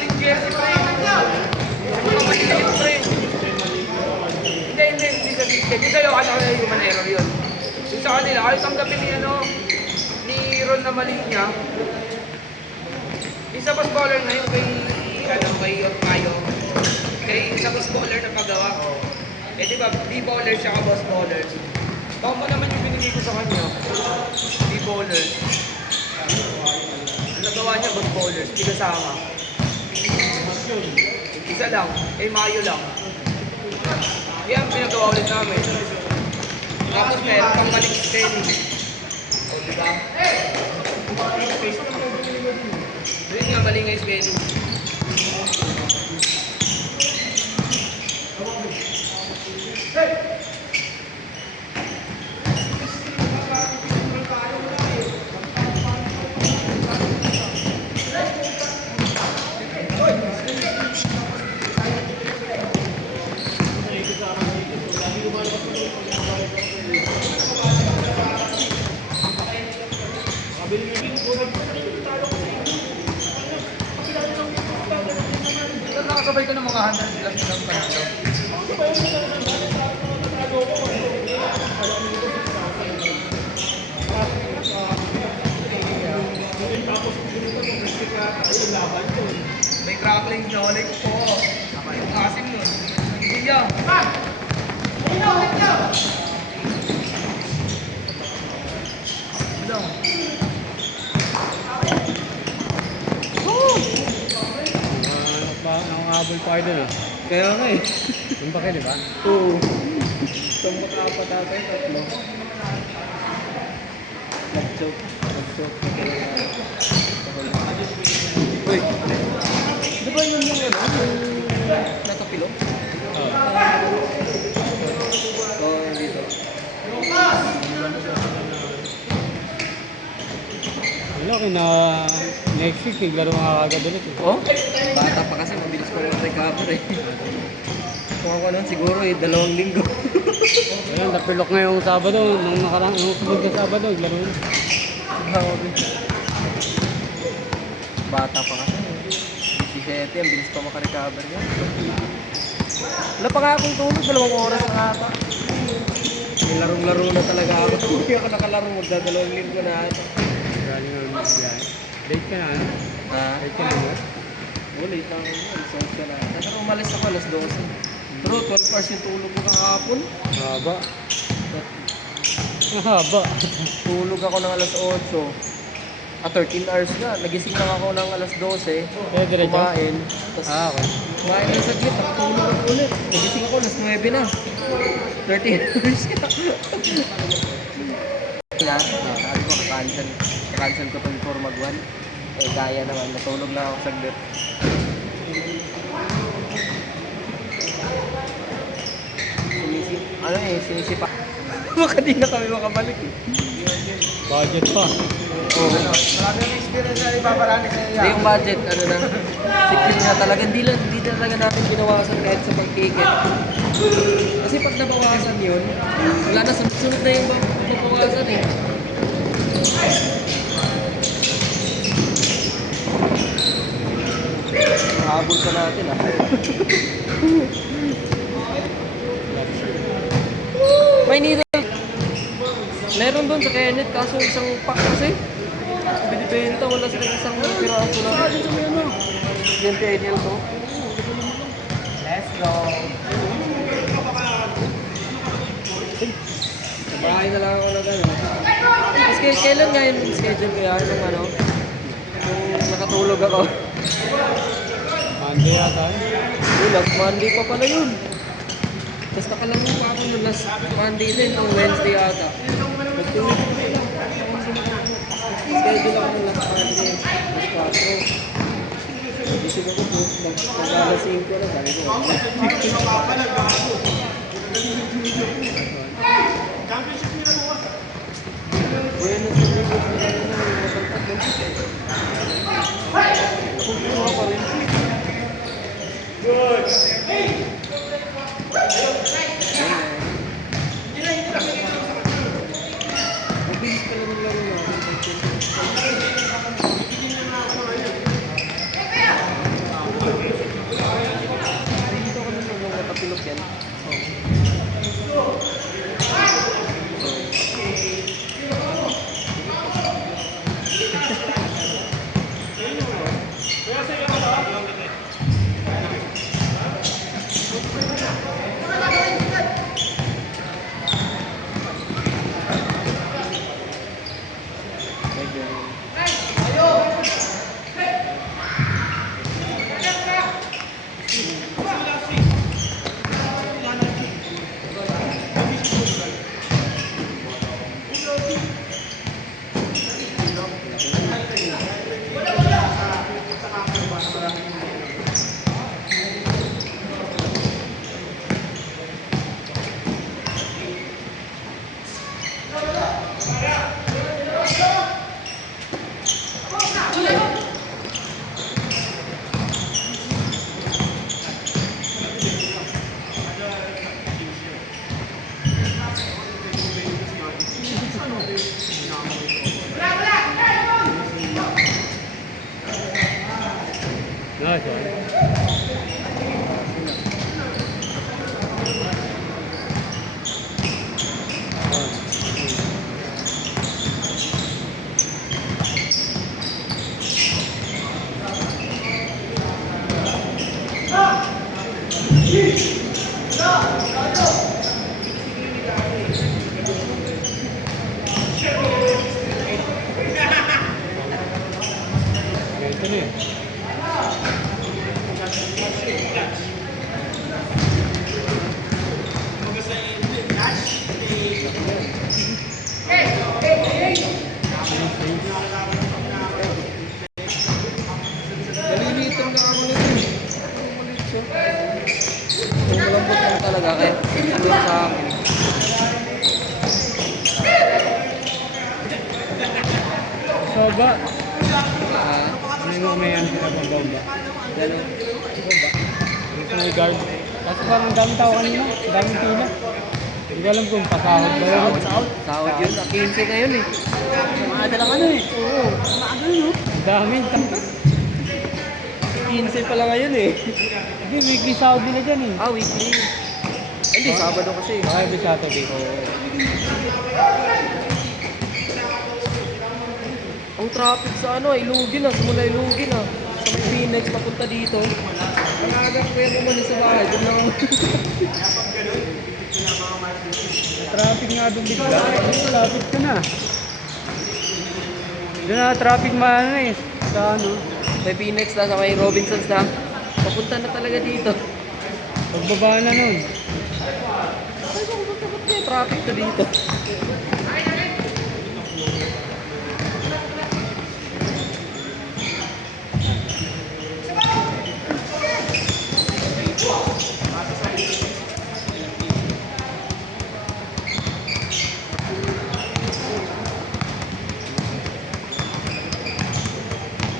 maling jersey pre. Mga maliliit pre. Hindi kasi. Kasi sa'yo, kanya human error yun. Yung sa kanila, kahit tanggapin ni Ron na mali niya, isa pa scholar na yung kay Mayo. Kay isa pa scholar na pagawa. Eh di ba, D-baller siya ka boss baller. Tama naman yung binigay ko sa kanya. D-baller. Ang nagawa niya, boss ballers, hindi kasama. Isa lang, kay Mayo lang. Yan ang pinagawa ulit namin. Tapos meron kang maling spelling. O diba? Yun nga, mali nga yung spelling. Nakasabay ko ng mga 100 plus lang panalo. May crackling knowledge po. Yung asim nun. Hindi yan. Habol pa kayo dun ah. Kaya nga eh. Yung pa kayo, di ba? Oo. Samot apat ata yung tatlo. Nag-choke. Uy. Di ba yun yung ano? Yung natapilo? Oo. Oo, dito. Wala ko na next week laro mga kagad ulit eh. Oh? Bata pa kasi, mabilis ko lang recover eh. Kung ako lang siguro eh, 2 linggo. Ayun, napilok ngayong Sabado, nung sumunod na Sabado, naglaro na. Grabe. Bata pa kasi. 17, ang bilis pa makarecover yan. Wala pa nga akong tulog, 2 oras na ata. May larong-laro na talaga ako. Hindi ako nakalaro, magda2 linggo na ata. Galing naman biyahe. Late ka na, ano? Ha? Late ka na mo? Oo, late lang ako. Sound ka na. Pero umalis ako alas 12. Pero 12 hours yung tulog ko kahapon. Haba. Haba. Tulog ako ng alas 8. 13 hours na. Nagising lang ako ng alas 12. Kaya diretso? Kumain. Tapos Okay. kumain lang saglit. Tulog ako ulit. Nagising ako alas 9 na. 13 hours ka. Sabi ko, cancel ko ito before mag-1. Eh, kaya naman. Natulog lang ako saglit. Sinisipa. Baka di na kami makabalik eh. Budget pa. Oo. Marami yung experience na ipaparami sa Hindi yung budget, ano na, secure na talaga. Hindi talaga natin ginawasan kahit sa pag-ticket. Kasi pag nabawasan yun, wala na, sunod na yung mabawasan eh. Habol pa natin ah. May needle. Meron doon sa Kenneth, kaso isang pack kasi. Binibenta, wala silang isang piraso lang. Yan Daniel to. Let's go. Sa bahay na lang ako na gano'n. Kailan nga yung schedule ko yan? Nung ano? Nung nakatulog ako. Monday yata eh. Last Monday pa pala yun. Tapos nakalaro pa ako nung last Monday din, nung Wednesday ata. Nagtulog ko na lang. Schedule ako nung last Monday, last 4. Isip ako po, mag-alasing ko na, sabi ko. Bueno, sinigod ko na rin na masalpat ng isa. Nakukuha pa rin. Good! Mabilis pala ng laro natin. Nice one. Ganito na eh. Nalilitan na ako nito. Ang maliit siya. Kung malambot lang talaga, kaya sulit sa akin. Soba. Ah, Ano mo may ano sila pang bomba? ganun. Bomba. Gusto may guard. Kasi parang ang daming tao kanina. Ang daming pila. Hindi ko alam kung pasahod ba yun. Sahod yun. 15 ngayon eh. Maaga lang ano eh. Oo. Maaga yun oh. Ang dami. 15 pala ngayon eh. Hindi, weekly sahod nila dyan eh. Ah, weekly. Hindi, Sabado kasi. Baka every Saturday. Ang traffic sa ano, Ilugin ah. Simula Ilugin ah. Sa may Phoenix, papunta dito. Ang aga ko yan umalis sa bahay. Doon lang ako. Traffic nga doon bigla. Traffic ka na. Doon na traffic maano eh. Sa ano. May Phoenix na sa may Robinsons na. Papunta na talaga dito. Pagbaba na nun. Ay, ba't kaya traffic to dito?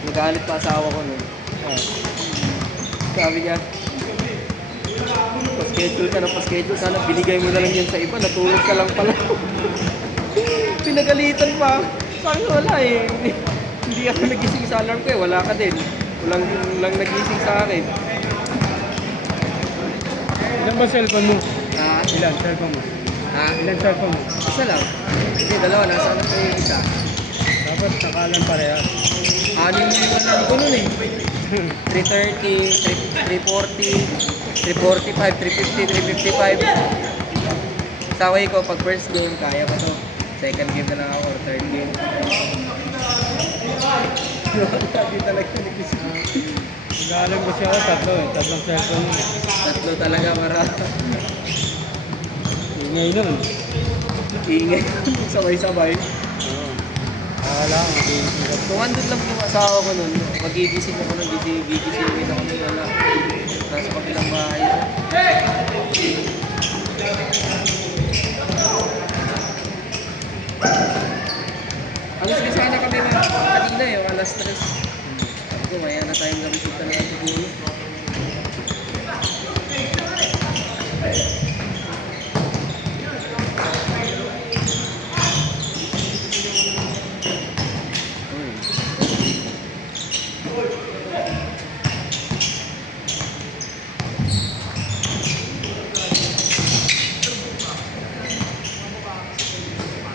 Nagalit pa asawa ko nun. Oh. Sabi niya, pa-schedule ka na pa-schedule. Sana binigay mo na lang yan sa iba. Natulog ka lang pala. Pinagalitan pa. Sabi ko, wala eh. Hindi ako nagising sa alarm ko eh. Wala ka din. Walang nagising sa akin. Ilan ba cellphone mo? Ah, Ilan cellphone mo? ha? Ilan cellphone mo? Isa lang. Hindi, dalawa. Nasa anak ko yung isa. Dapat nakalan parehas. Anim na yung alam ko nun eh. 330, 340, 345, 350, 355. Sa way ko, pag first game, kaya ko to. Second game na lang ako, or third game. Hindi talaga nagising. Nag-aalam kasi ako tatlo eh. Tatlong cellphone mo. Tatlo talaga para Ingay nun. ingay. Sabay-sabay. Oo. Akala ko mag-iisip ka. Kung andun lang yung asawa ko nun, magigising ako ng gigisingin ako ng wala. Nasa kabilang bahay. Alas ka sana kami kanina yung alas 3. Sabi ko, maya na tayong nabisip talaga siguro.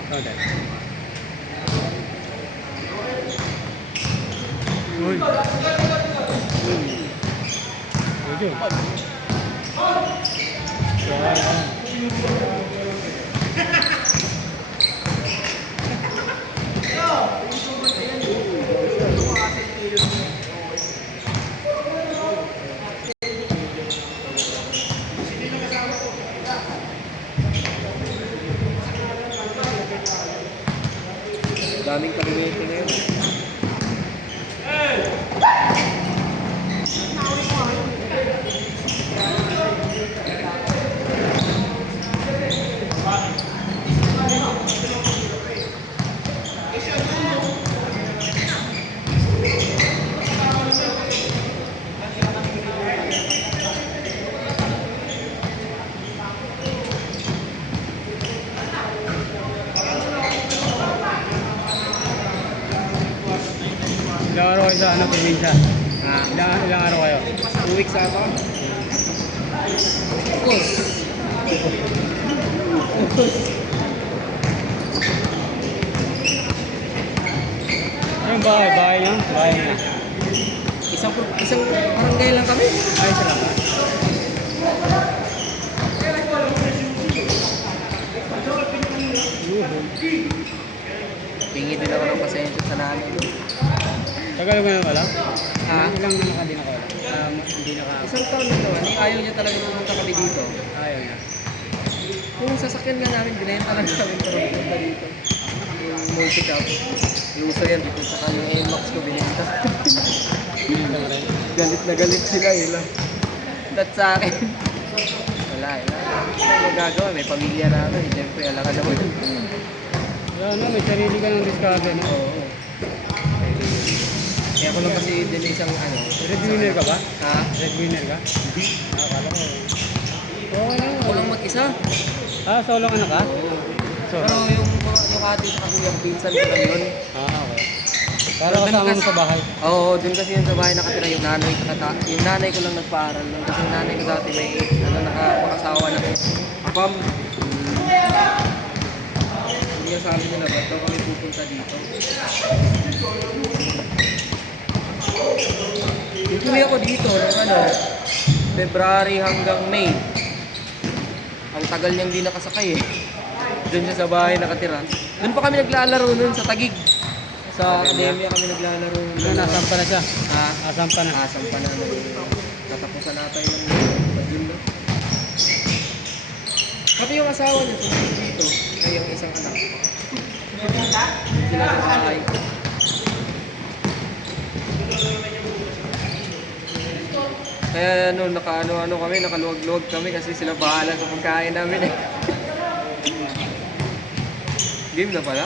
Ikaw dahil. Uy. Medyo. Daming kalimete ngayon. Ilang araw kayo sa ano, probinsya? Ilang araw kayo? 2 weeks ata. Tapos, Yung bahay, bahay niya? Bahay niya. isang barangay lang kami. Ay, salamat. Hingi din ako ng pasensya sa nanay ko. Tagal mo na wala? Ha? Ilang na nakadin ako wala? Hindi naka... Isang taon na naman, ayaw niya talaga pumunta kami dito. Ayaw niya. Kung sasakyan nga namin, binenta lang namin para pumunta dito. Yung multi-cap. Yung uso yan, dito sa yung NMAX ko binenta. Hindi ka rin. Galit na galit sila eh lang. That sa akin. Wala eh. Ano magagawa? May pamilya na ako eh. Siyempre, alam ka naman. Wala na, may sarili ka ng discard no? Oo. Kaya ako lang kasi din isang ano. Red winner ka ba? Ha? Red winner ka? Hindi. Akala ko. Okay lang. Ako lang mag-isa. Solo ka na ka? Oo. So, Pero yung ate sa kaguyang pinsan ko lang yun. okay. Para kasama mo sa bahay. Oo, dun kasi yun sa bahay nakatira yung nanay ko. Yung nanay ko lang nagpaaral nun. Kasi yung nanay ko dati may nakapakasawa na apam. Hindi yung sabi nila, ba't daw kami pupunta dito? Tutuloy ako dito ng February hanggang May. Ang tagal niyang di nakasakay eh. Doon siya sa bahay nakatira. Doon pa kami naglalaro nun sa Tagig. Sa akademya kami naglalaro. Nasaan pa na siya? Ha? Nasaan pa na? Asam pa na. Tatapusan natin ng June na. Pati yung asawa niya pumunta dito. Ay yung isang anak. Sila sa bahay. Kaya naka-ano kami, nakaluwag-luwag kami kasi sila bahala sa pagkain namin eh. Game na pala?